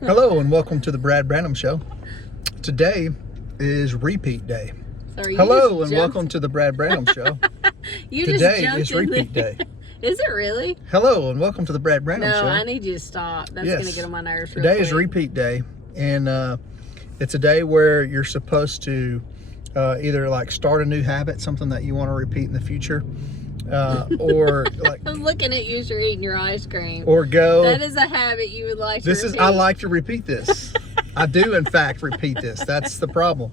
Hello and welcome to the Brad Branham Show. Today is repeat day. Sorry, Hello and welcome to the Brad Branham Show. Today is repeat day. Is it really? Hello and welcome to the Brad Branham Show. No, I need you to stop. That's going to get on my nerves. Today is repeat day, and it's a day where you're supposed to either like start a new habit, something that you want to repeat in the future, or like I'm looking at you as you're eating your ice cream. Or go. That is a habit you would like to repeat. I like to repeat this. I do, in fact, repeat this. That's the problem.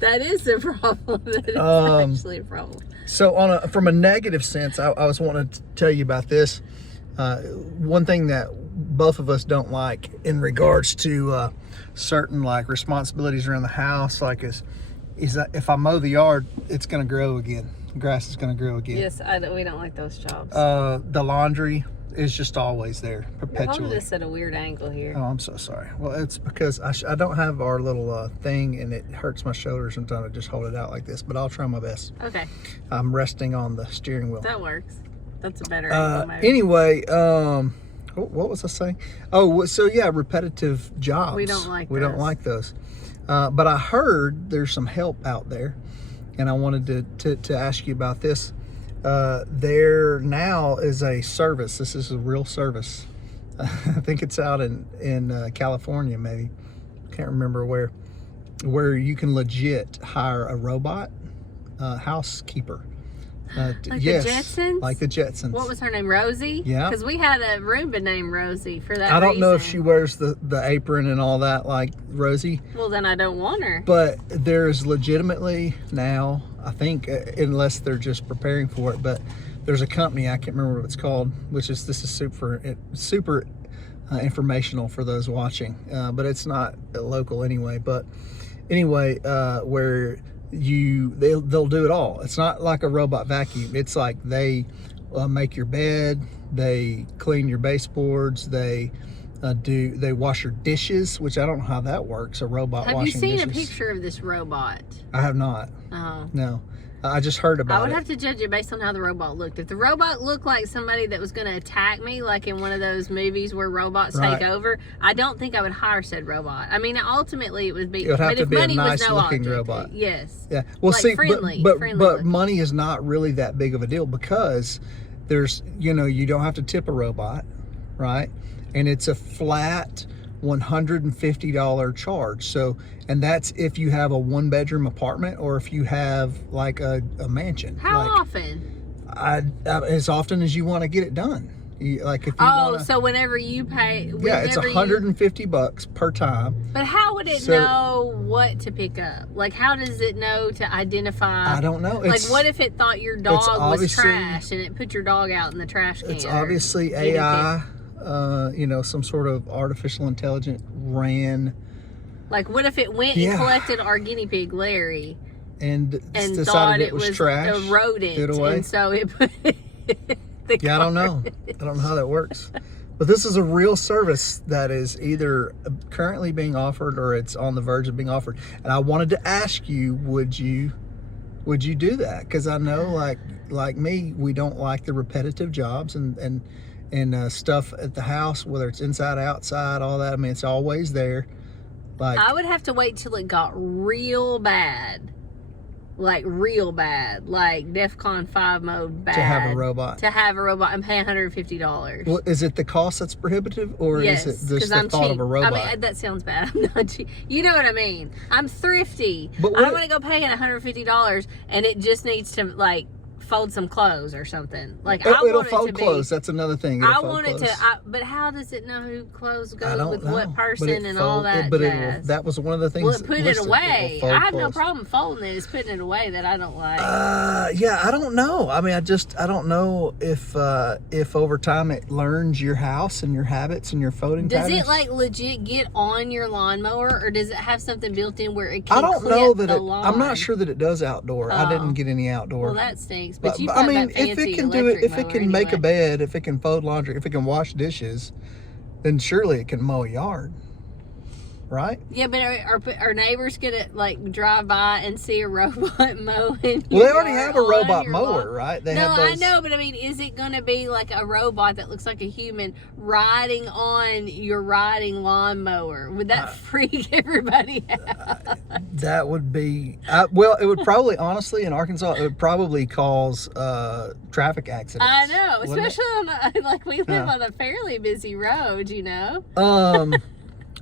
That is the problem. That is actually a problem. So, from a negative sense, I was wanting to tell you about this. One thing that both of us don't like in regards to certain like responsibilities around the house, like is that if I mow the yard, it's going to grow again. Grass is going to grow again. Yes, we don't like those jobs. The laundry is just always there, perpetually. Hold this at a weird angle here. Oh, I'm so sorry. Well, it's because I don't have our little thing, and it hurts my shoulders sometimes to just hold it out like this, but I'll try my best. Okay. I'm resting on the steering wheel. That works. That's a better angle. Anyway, what was I saying? Oh, so yeah, repetitive jobs. We don't like We don't like those. But I heard there's some help out there, and I wanted to ask you about this. There now is a service. This is a real service. I think it's out in California, maybe. Can't remember where you can legit hire a robot housekeeper. Like the Jetsons? Like the Jetsons. What was her name? Rosie? Yeah. Because we had a Roomba named Rosie for that reason. I don't know if she wears the apron and all that like Rosie. Well, then I don't want her. But there's legitimately now, I think, unless they're just preparing for it, but there's a company, I can't remember what it's called, this is super informational for those watching, but it's not local anyway. But anyway, where they'll do it all. It's not like a robot vacuum. It's like they make your bed, they clean your baseboards, they wash your dishes, which I don't know how that works. A robot washing dishes. Have you seen a picture of this robot? I have not. Oh. No. I just heard about it. I would have to judge it based on how the robot looked. If the robot looked like somebody that was going to attack me, like in one of those movies where robots take over, I don't think I would hire said robot. I mean, ultimately it would be. It would have but to if be money a nice was no looking object, robot. Yes. Yeah. Well, like see, friendly, but money is not really that big of a deal because there's, you don't have to tip a robot, right? And it's a flat $150 charge. So, and that's if you have a 1-bedroom apartment or if you have like a mansion. How often? As often as you want to get it done. Like if you so whenever you pay. Yeah, it's $150 per time. But how would it know what to pick up? Like, how does it know to identify? I don't know. Like, what if it thought your dog was trash and it put your dog out in the trash can? It's obviously AI. Some sort of artificial intelligence ran. Like, what if it went and collected our guinea pig, Larry, and decided thought it was trash, a rodent, and so it put I don't know. I don't know how that works. But this is a real service that is either currently being offered or it's on the verge of being offered. And I wanted to ask you, would you do that? Because I know, like me, we don't like the repetitive jobs and stuff at the house, whether it's inside, outside, all that. I mean, it's always there. Like, I would have to wait till it got real bad, like DEFCON 5 mode bad. To have a robot and pay $150. Well, is it the cost that's prohibitive, or is it just the thought of a robot? I mean, that sounds bad. I'm not cheap. You know what I mean? I'm thrifty. But I don't want to go pay it $150 and it just needs to like fold some clothes or something. Like, it'll fold clothes. That's another thing. I want it to. But how does it know who clothes go with what person and all that jazz? That was one of the things. Well, it put it away. I have no problem folding it. It's putting it away that I don't like. Yeah, I don't know. I mean, I don't know if over time it learns your house and your habits and your folding patterns. Does it like legit get on your lawnmower, or does it have something built in where it can? I don't know that the lawn? I'm not sure that it does outdoor. I didn't get any outdoor. Well, that stinks. But I mean, if it can do it, if it can make a bed, if it can fold laundry, if it can wash dishes, then surely it can mow a yard. right? Yeah, but our neighbors gonna like drive by and see a robot mowing? Well, they already have a robot mower, right? They have those... I know, but I mean, is it gonna be like a robot that looks like a human riding on your riding lawnmower? Would that freak everybody out? That would be well. It would probably, honestly, in Arkansas, it would probably cause traffic accidents. I know, especially on like we live on a fairly busy road, you know.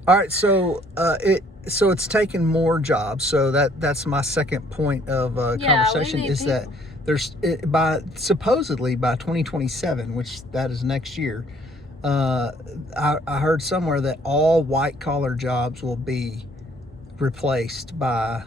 All right, so it's taken more jobs. So that's my second point of conversation is that there's supposedly by 2027, which that is next year. I heard somewhere that all white collar jobs will be replaced by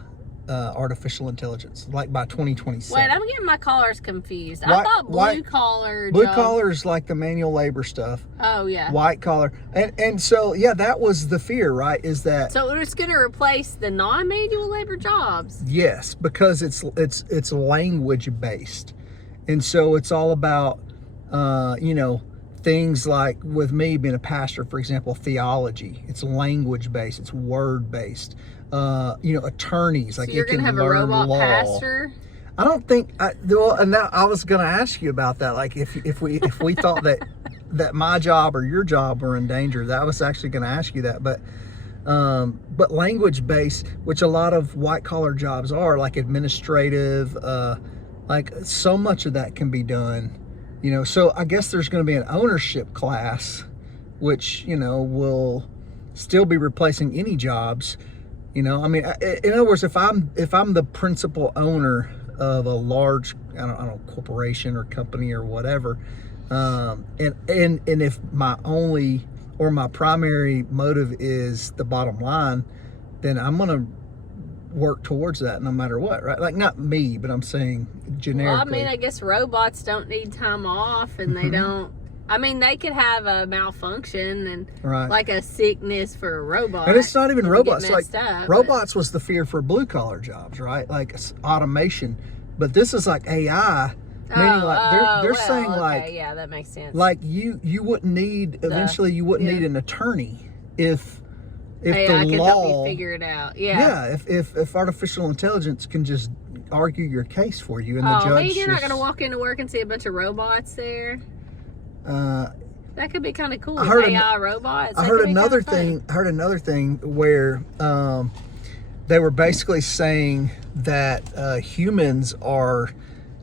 artificial intelligence, like by 2027. Wait, I'm getting my collars confused. I thought blue collar is like the manual labor stuff. Oh yeah. White collar, and so yeah, that was the fear, right? Is that so it's going to replace the non-manual labor jobs? Yes, because it's language based, and so it's all about things like with me being a pastor, for example, theology. It's language based. It's word based. Attorneys, so like you're going to have a robot law. Pastor? I don't think and now I was going to ask you about that. Like if we thought that my job or your job were in danger, that was actually going to ask you that. But language based, which a lot of white collar jobs are, like administrative, like so much of that can be done. So I guess there's going to be an ownership class, which will still be replacing any jobs. I mean, in other words, if I'm the principal owner of a large, I don't know, corporation or company or whatever, and if my only or my primary motive is the bottom line, then I'm gonna work towards that no matter what, right? Like not me, but I'm saying generically. Well, I mean, I guess robots don't need time off, and they don't. I mean, they could have a malfunction and like a sickness for a robot. And it's not even robots. Like robots but... was the fear for blue collar jobs, right? Like automation. But this is like AI. Meaning like they're saying like, yeah, that makes sense. Like you wouldn't need eventually you wouldn't need an attorney if AI the could law help me figure it out. Yeah. If artificial intelligence can just argue your case for you and the judge. Maybe you're not gonna walk into work and see a bunch of robots there. That could be kind of cool. AI robots. I heard another thing. I heard another thing where they were basically saying that humans are,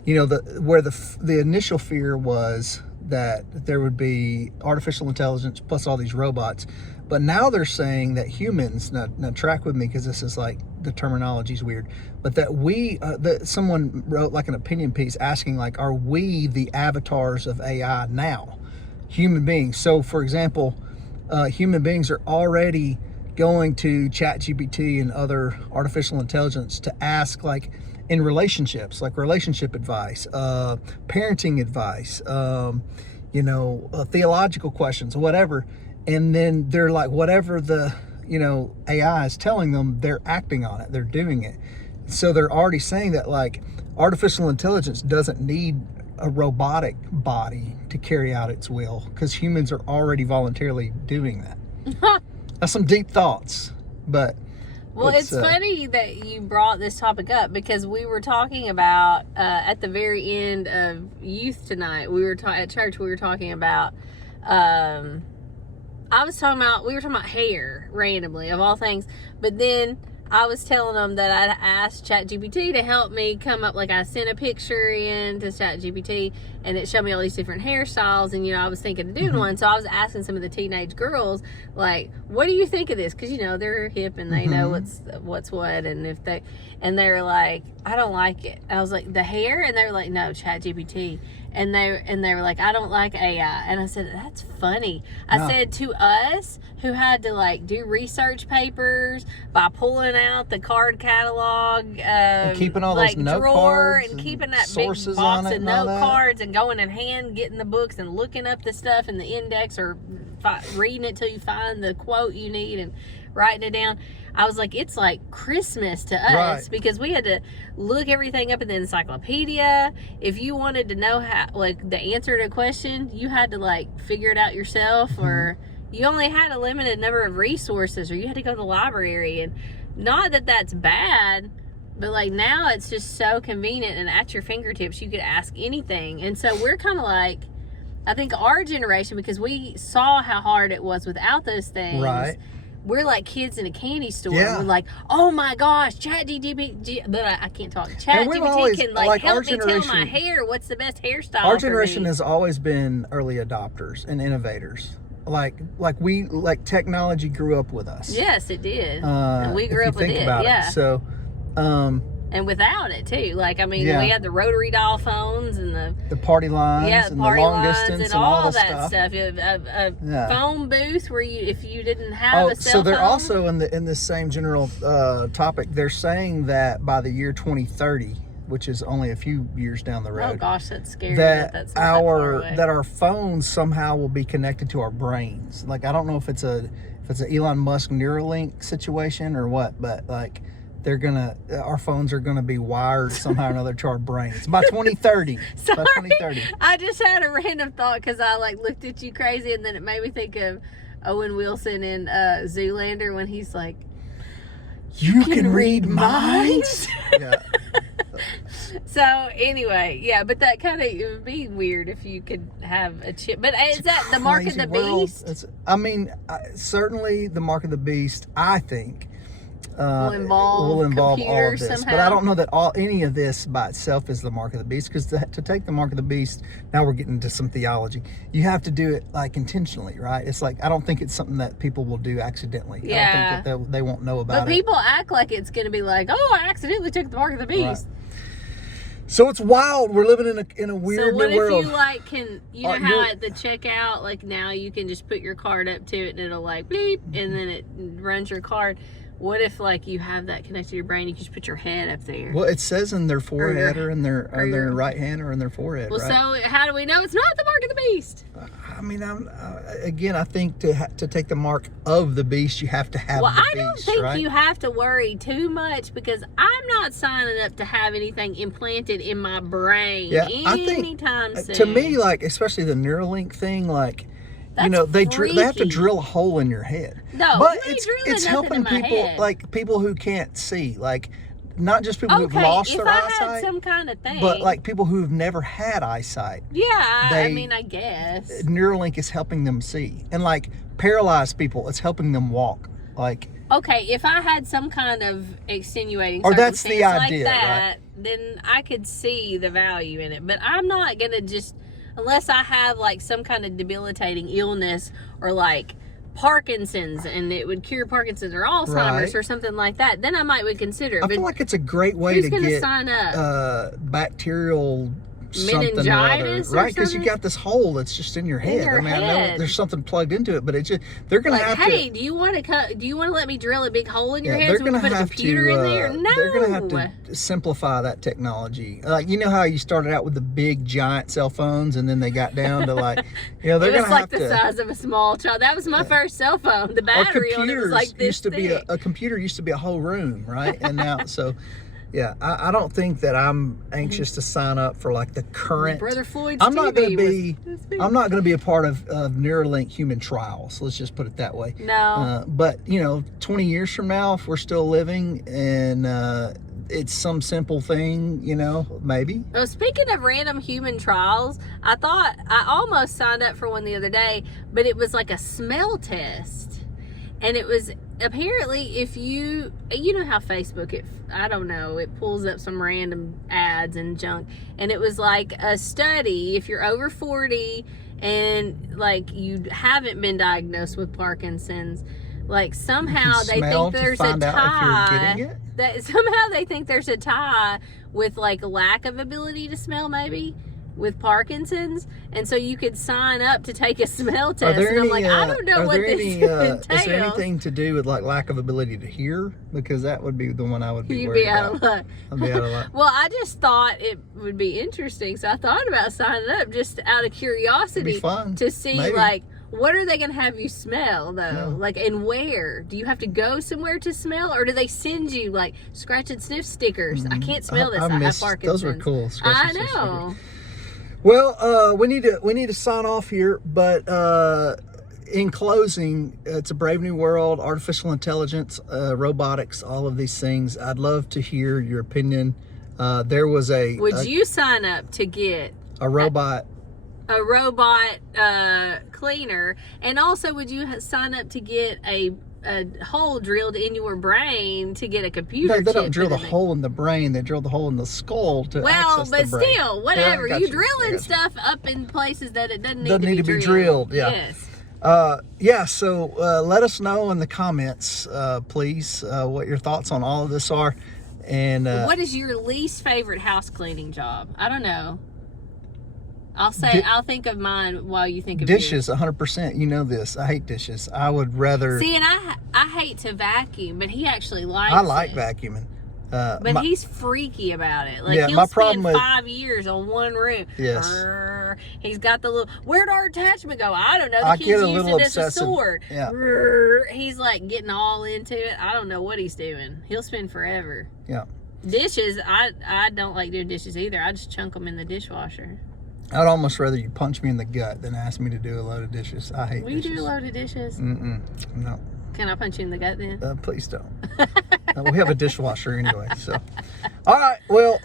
where the initial fear was that there would be artificial intelligence plus all these robots, but now they're saying that humans. Now track with me because this is like the terminology is weird, but that someone wrote like an opinion piece asking like, are we the avatars of AI now? Human beings. So for example, human beings are already going to ChatGPT and other artificial intelligence to ask like in relationships, like relationship advice, parenting advice, theological questions, whatever. And then they're like, whatever the, AI is telling them, they're acting on it. They're doing it. So they're already saying that like artificial intelligence doesn't need a robotic body to carry out its will because humans are already voluntarily doing that. That's some deep thoughts, but well, it's funny that you brought this topic up because we were talking about at the very end of youth tonight. We were at church. We were talking about. We were talking about hair randomly of all things, but then I was telling them that I'd asked ChatGPT to help me come up, like I sent a picture in to ChatGPT and it showed me all these different hairstyles and, I was thinking of doing one. So I was asking some of the teenage girls, like, what do you think of this? Because, they're hip and they know what's what. And they were like, I don't like it. I was like, the hair? And they were like, no, ChatGPT. And they were like, I don't like AI. And I said, that's funny. I said, to us who had to like do research papers by pulling out the card catalog, and keeping all those note cards and keeping that big box of note cards and going in hand, getting the books and looking up the stuff in the index or reading it till you find the quote you need and writing it down. I was like, it's like Christmas to us because we had to look everything up in the encyclopedia. If you wanted to know how, like the answer to a question, you had to like figure it out yourself or, you only had a limited number of resources, or you had to go to the library. And not that that's bad, but like now it's just so convenient and at your fingertips. You could ask anything. And so we're kind of like, I think our generation, because we saw how hard it was without those things. Right. We're like kids in a candy store. Yeah. We're like, oh my gosh, ChatGPT, but I can't talk. And we've always, ChatGPT can like, help our me tell generation- my hair what's the best hairstyle. Our for generation me. has always been early adopters and innovators. Like technology grew up with us. Yes, it did. And we grew up with it. Yeah. So, and without it too. Like, I mean, Yeah. we had the rotary dial phones and the party lines the and the party long lines distance and all the that stuff. A Yeah. phone booth where if you didn't have a cell so they're phone. also in this same general topic. They're saying that by the year 2030, which is only a few years down the road, oh gosh, that's scary. that That's not that far away. our phones somehow will be connected to our brains. Like, I don't know if it's an Elon Musk Neuralink situation or what, but like our phones are gonna be wired somehow or another to our brains by 2030. Sorry, by 2030. I just had a random thought because I like looked at you crazy, and then it made me think of Owen Wilson in Zoolander when he's like, You can read minds. Yeah. So anyway, yeah, but that kind of, it would be weird if you could have a chip. But is that the mark of Crazy the world. beast? Certainly the mark of the beast, I think, Will involve all of computers this. somehow? But I don't know that any of this by itself is the mark of the beast, because to take the mark of the beast, now we're getting into some theology. You have to do it like intentionally, right? It's like, I don't think it's something that people will do accidentally. Yeah. I don't think that they won't know about But it. people act like it's going to be like, oh, I accidentally took the mark of the beast. So it's wild. We're living in a weird So what new world. if you like can, you know Oh, how you're- at the checkout, like now you can just put your card up to it and it'll like bleep and then it runs your card. What if like you have that connected to your brain? You can just put your head up there. Well, it says in their forehead or in their your- right hand or in their forehead, Well, right? so how do we know it's not the mark of the beast? I mean, I think to take the mark of the beast, you have to have Well, the I don't beast, think right? you have to worry too much because I'm not signing up to have anything implanted in my brain Yeah, I think, anytime soon. to me, like, especially the Neuralink thing, like, you know, they have to freaky. drill a hole in your head. No, but you ain't it's drilling nothing helping in my people, head. like people who can't see, like not just people who've Okay, lost if their I had eyesight, some kind of thing, but like people who've never had eyesight. yeah, I they- mean, I guess. Neuralink is helping them see, and like paralyzed people, it's helping them walk. Like, Okay, if I had some kind of extenuating Or that's the circumstance idea, like that, then I could see the value in it. But I'm not gonna just, unless I have like some kind of debilitating illness or like Parkinson's and it would cure Parkinson's or Alzheimer's Right. or something like that, then I would consider it. I But feel like it's a great way who's to gonna get sign up? bacterial something or other, Meningitis or right? Because you something? got this hole that's just in your head. your I mean, I know head. there's something plugged into it, but it's just they're gonna Like, have hey, to. do you want to let me drill a big hole in your Yeah, head so we can put a computer in there? No. They're gonna have to simplify that technology. Like, you know how you started out with the big giant cell phones, and then they got down to like, you know, they're It was gonna like have the to. size of a small child. That was my first cell phone. The battery on it was like this used to be thick. a computer used to be a whole room, right? And now, so yeah, I don't think that I'm anxious to sign up for like the current. Brother Floyd's I'm not going to TV be. was big. I'm not going to be a part of Neuralink human trials. Let's just put it that way. No. But you know, 20 years from now, if we're still living and it's some simple thing, you know, maybe. Oh, speaking of random human trials, I thought I almost signed up for one the other day, but it was like a smell test. And it was apparently if you know how Facebook, I don't know, it pulls up some random ads and junk. And it was like a study, if you're over 40 and like you haven't been diagnosed with Parkinson's, like somehow they smell think to there's a find out if you're tie. getting it? That somehow they think there's a tie with like lack of ability to smell, maybe with Parkinson's, and so you could sign up to take a smell test. And I'm like, I don't know what this entails. Is there anything to do with like lack of ability to hear? Because that would be the one I would be You'd worried be out about. of luck. I'd be out of luck. Well, I just thought it would be interesting, so I thought about signing up just out of curiosity It'd be fun. to see Maybe. like what are they going to have you smell though? Yeah. Like, and where? Do you have to go somewhere to smell, or do they send you like scratch and sniff stickers? I can't smell this. I have missed Parkinson's. those were cool. Scratch I and sniff stickers. know. Well, we need to sign off here, but in closing, it's a brave new world, artificial intelligence, robotics, all of these things. I'd love to hear your opinion. There was Would you sign up to get a robot? A robot cleaner, and also would you sign up to get a hole drilled in your brain to get a computer? No, they don't drill the hole in the brain. They drill the hole in the skull to access the brain. But still, whatever. Yeah, You drilling stuff up in places that it doesn't need to be drilled. Yeah. Yes. So let us know in the comments, please, what your thoughts on all of this are. And what is your least favorite house cleaning job? I don't know. I'll think of mine while you think of dishes. 100%. You know this. I hate dishes. I would rather see, and I hate to vacuum, but he actually likes. I like vacuuming. But he's freaky about it. Like, yeah, he'll my spend problem 5 years on one room. Yes. He's got the little. Where'd our attachment go? I don't know. The I kids get a used little it as obsessive. a sword. Yeah. He's like getting all into it. I don't know what he's doing. He'll spend forever. Yeah. Dishes. I don't like doing dishes either. I just chunk them in the dishwasher. I'd almost rather you punch me in the gut than ask me to do a load of dishes. I hate dishes. Will you do a load of dishes? No. Can I punch you in the gut then? Please don't. We have a dishwasher anyway. So, all right. Well,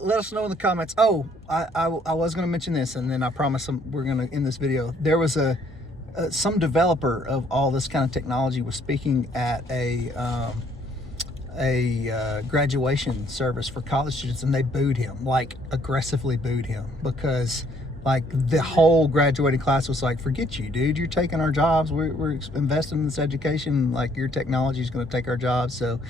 let us know in the comments. Oh, I was going to mention this, and then I promise we're going to end this video. There was some developer of all this kind of technology was speaking at a graduation service for college students, and they booed him, like aggressively booed him, because like the whole graduating class was like, forget you, dude, you're taking our jobs. We're investing in this education, like your technology is going to take our jobs. So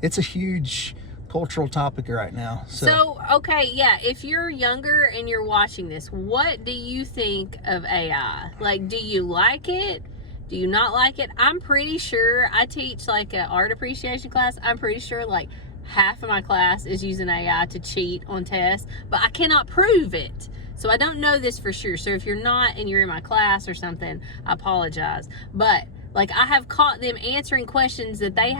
it's a huge cultural topic right now. So okay, yeah, if you're younger and you're watching this, what do you think of AI? Like, do you like it? Do you not like it? I'm pretty sure, I teach like an art appreciation class. I'm pretty sure like half of my class is using AI to cheat on tests, but I cannot prove it. So I don't know this for sure. So if you're not and you're in my class or something, I apologize. But like, I have caught them answering questions that they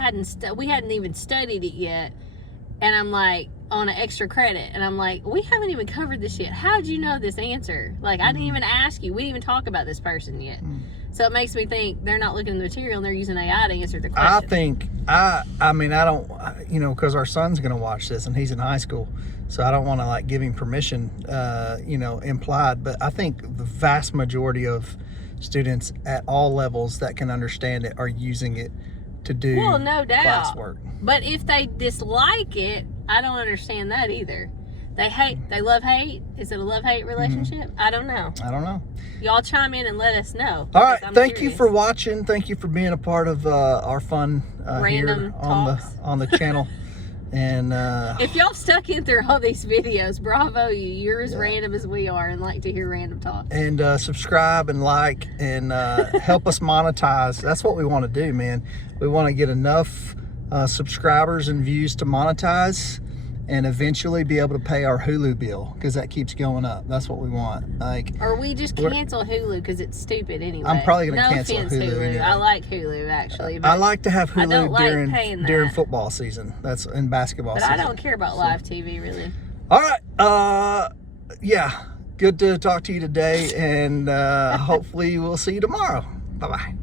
we hadn't even studied it yet. And I'm like, on an extra credit. And I'm like, we haven't even covered this yet. How did you know this answer? Like, I didn't even ask you. We didn't even talk about this person yet. So it makes me think they're not looking at the material and they're using AI to answer the question. I mean, I don't, you know, because our son's going to watch this and he's in high school. So I don't want to like give him permission, you know, implied. But I think the vast majority of students at all levels that can understand it are using it to do no doubt. classwork. But if they dislike it, I don't understand that either. They love hate. Is it a love-hate relationship? I don't know. Y'all chime in and let us know. All right, thank you for watching. Thank you for being a part of our fun random here on the channel. And if y'all stuck in through all these videos, bravo you. You're as random as we are and like to hear random talk. And subscribe and like and help us monetize. That's what we want to do, man. We want to get enough subscribers and views to monetize and eventually be able to pay our Hulu bill, because that keeps going up. That's what we want. Like, or we just cancel Hulu because it's stupid anyway. I'm probably going to cancel Hulu. Anyway. I like Hulu actually. I like to have Hulu during football season. That's in basketball season. But I don't care about live TV really. All right. Yeah. Good to talk to you today, and hopefully we'll see you tomorrow. Bye-bye.